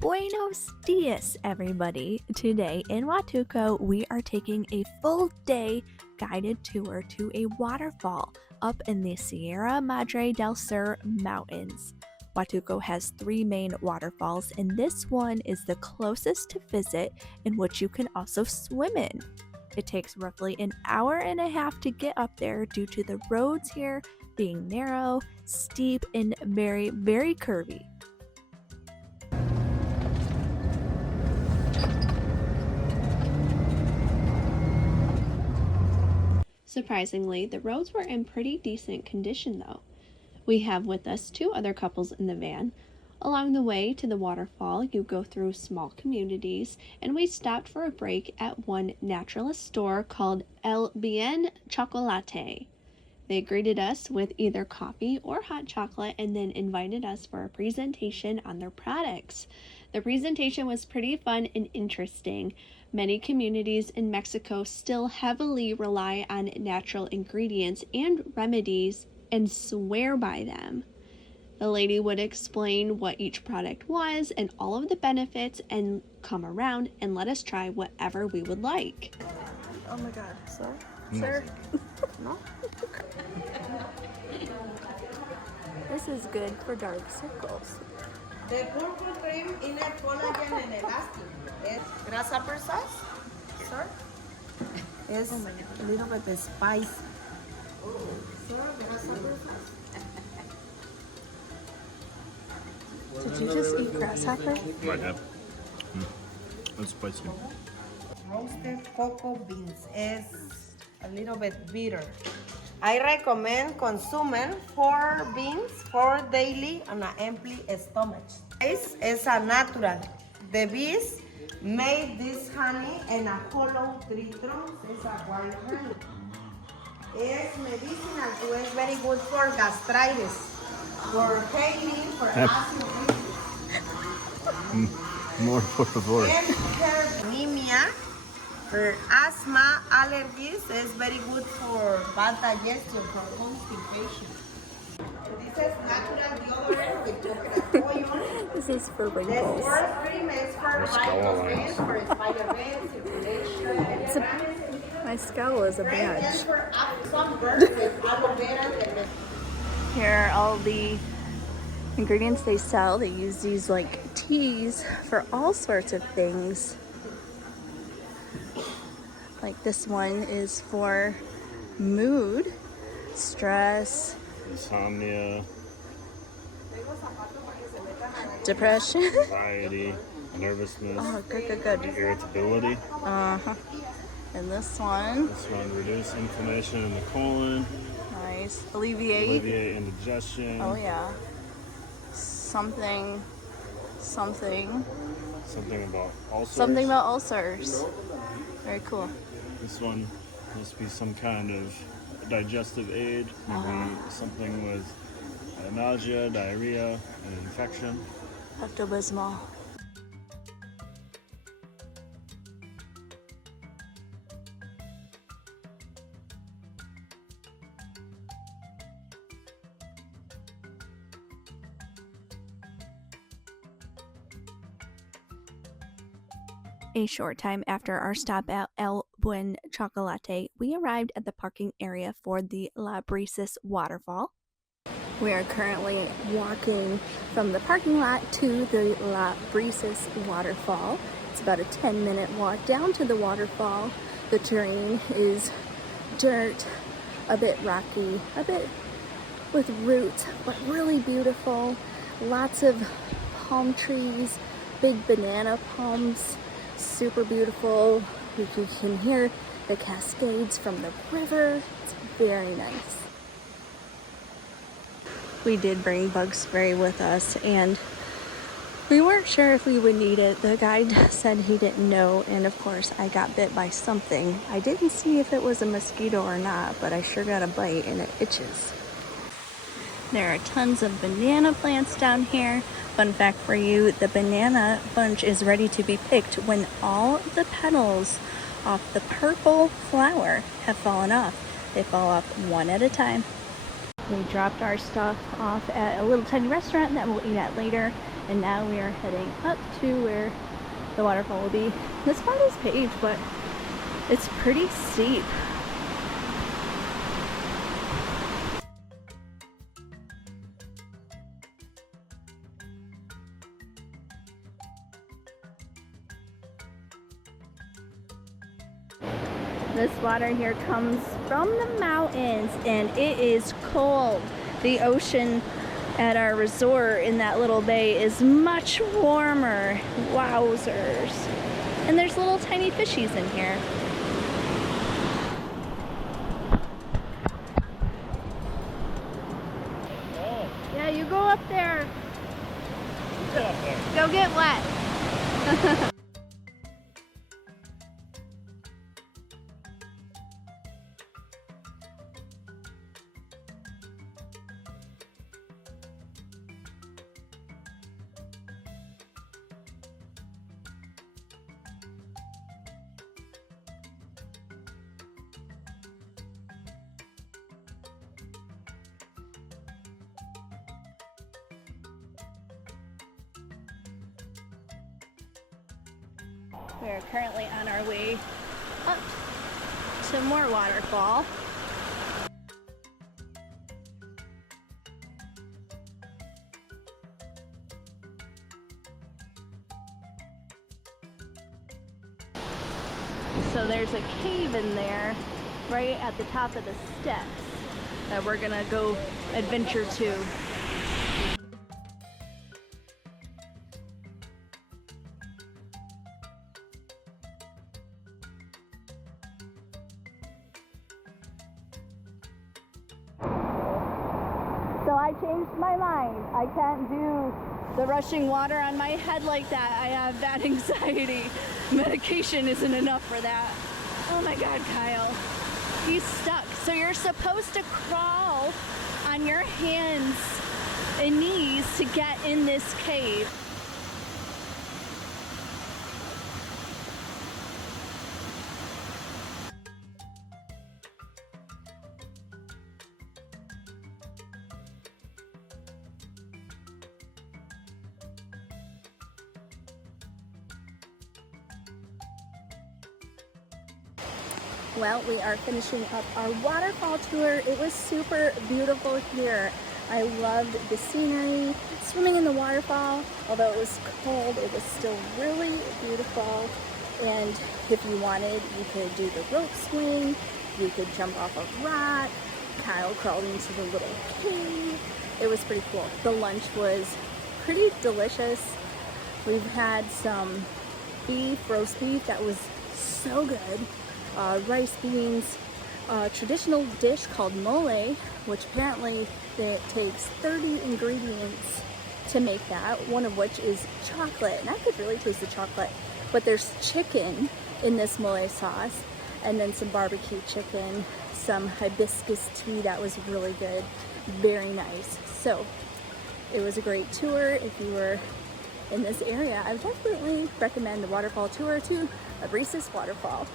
Buenos dias, everybody. Today in Huatulco, we are taking a full day guided tour to a waterfall up in the Sierra Madre Mountains. Huatulco has three main waterfalls, and this one is the closest to visit, in which you can also swim in. It takes roughly an hour and a half to get up there due to the roads here being narrow, steep, and very, very curvy. Surprisingly, the roads were in pretty decent condition though. We have with us two other couples in the van. Along the way to the waterfall, you go through small communities, and we stopped for a break at one naturalist store called Buen Chocolate. They greeted us with either coffee or hot chocolate and then invited us for a presentation on their products. The presentation was pretty fun and interesting. Many communities in Mexico still heavily rely on natural ingredients and remedies and swear by them. The lady would explain what each product was and all of the benefits and come around and let us try whatever we would like. Oh my god, sir? No. Sir? No? This is good for dark circles. The purple cream in a collagen and elastic. Es grasshopper sauce, sir. It's a little bit spicy. Sir, grasshopper sauce. Did you just eat grasshopper? Might have. That's spicy. Roasted cocoa beans is a little bit bitter. I recommend consuming 4 beans for daily on an empty stomach. This is a natural. The bees made this honey in a hollow tree trunk. It's a wild honey. It's medicinal too. It's very good for gastritis, for healing, for acid reflux. More por favor. Anemia, for asthma, allergies, is very good for bad digestion, for constipation. This is natural deodorant with coconut oil. This is for The wrinkles. sport cream is for vitamins, for spider-man, circulation. My skull is a And badge. for sunburn with aloe vera. Here are all the ingredients they sell. They use these like teas for all sorts of things. Like this one is for mood, stress, Insomnia, depression. anxiety, nervousness, Oh, good. irritability. Uh-huh. And this one, This one reduce inflammation in the colon, nice. Alleviate. alleviate indigestion. Oh yeah. Something Something about ulcers. something about ulcers. Very cool. This one must be some kind of digestive aid, maybe something with nausea, diarrhea, and infection. Pepto-Bismol. A short time after our stop at El Buen Chocolate, we arrived at the parking area for the Brisas Waterfall. We are currently walking from the parking lot to the Brisas Waterfall. It's about a 10-minute walk down to the waterfall. The terrain is dirt, a bit rocky, a bit with roots, but really beautiful. Lots of palm trees, big banana palms. Super beautiful. You can hear the cascades from the river. It's very nice. We did bring bug spray with us, and we weren't sure if we would need it. The guide said he didn't know, and of course I got bit by something. I didn't see if it was a mosquito or not, but I sure got a bite and it itches. There are tons of banana plants down here. Fun fact for you, the banana bunch is ready to be picked when all the petals off the purple flower have fallen off. They fall off one at a time. We dropped our stuff off at a little tiny restaurant that we'll eat at later, And now we are heading up to where the waterfall will be. This part is paved, but it's pretty steep. This water here comes from the mountains and it is cold. The ocean at our resort in that little bay is much warmer. Wowzers. And there's little tiny fishies in here. Yeah, you go up there. Go get wet. We are currently on our way up to more waterfall. So there's a cave in there right at the top of the steps that we're gonna go adventure to. So I changed my mind. I can't do the rushing water on my head like that. I have that anxiety. Medication isn't enough for that. Oh my God, Kyle. He's stuck. So you're supposed to crawl on your hands and knees to get in this cave. Well, we are finishing up our waterfall tour. It was super beautiful here. I loved the scenery, swimming in the waterfall. Although it was cold, it was still really beautiful. And if you wanted, you could do the rope swing, you could jump off a rock. Kyle crawled into the little cave. It was pretty cool. The lunch was pretty delicious. We've had some roast beef that was so good. Rice beans, traditional dish called mole, which apparently it takes 30 ingredients to make that, one of which is chocolate, and I could really taste the chocolate. But there's chicken in this mole sauce, and then some barbecue chicken, some hibiscus tea that was really good, very nice. So it was a great tour. If you were in this area, I would definitely recommend the waterfall tour to Brisas Waterfall.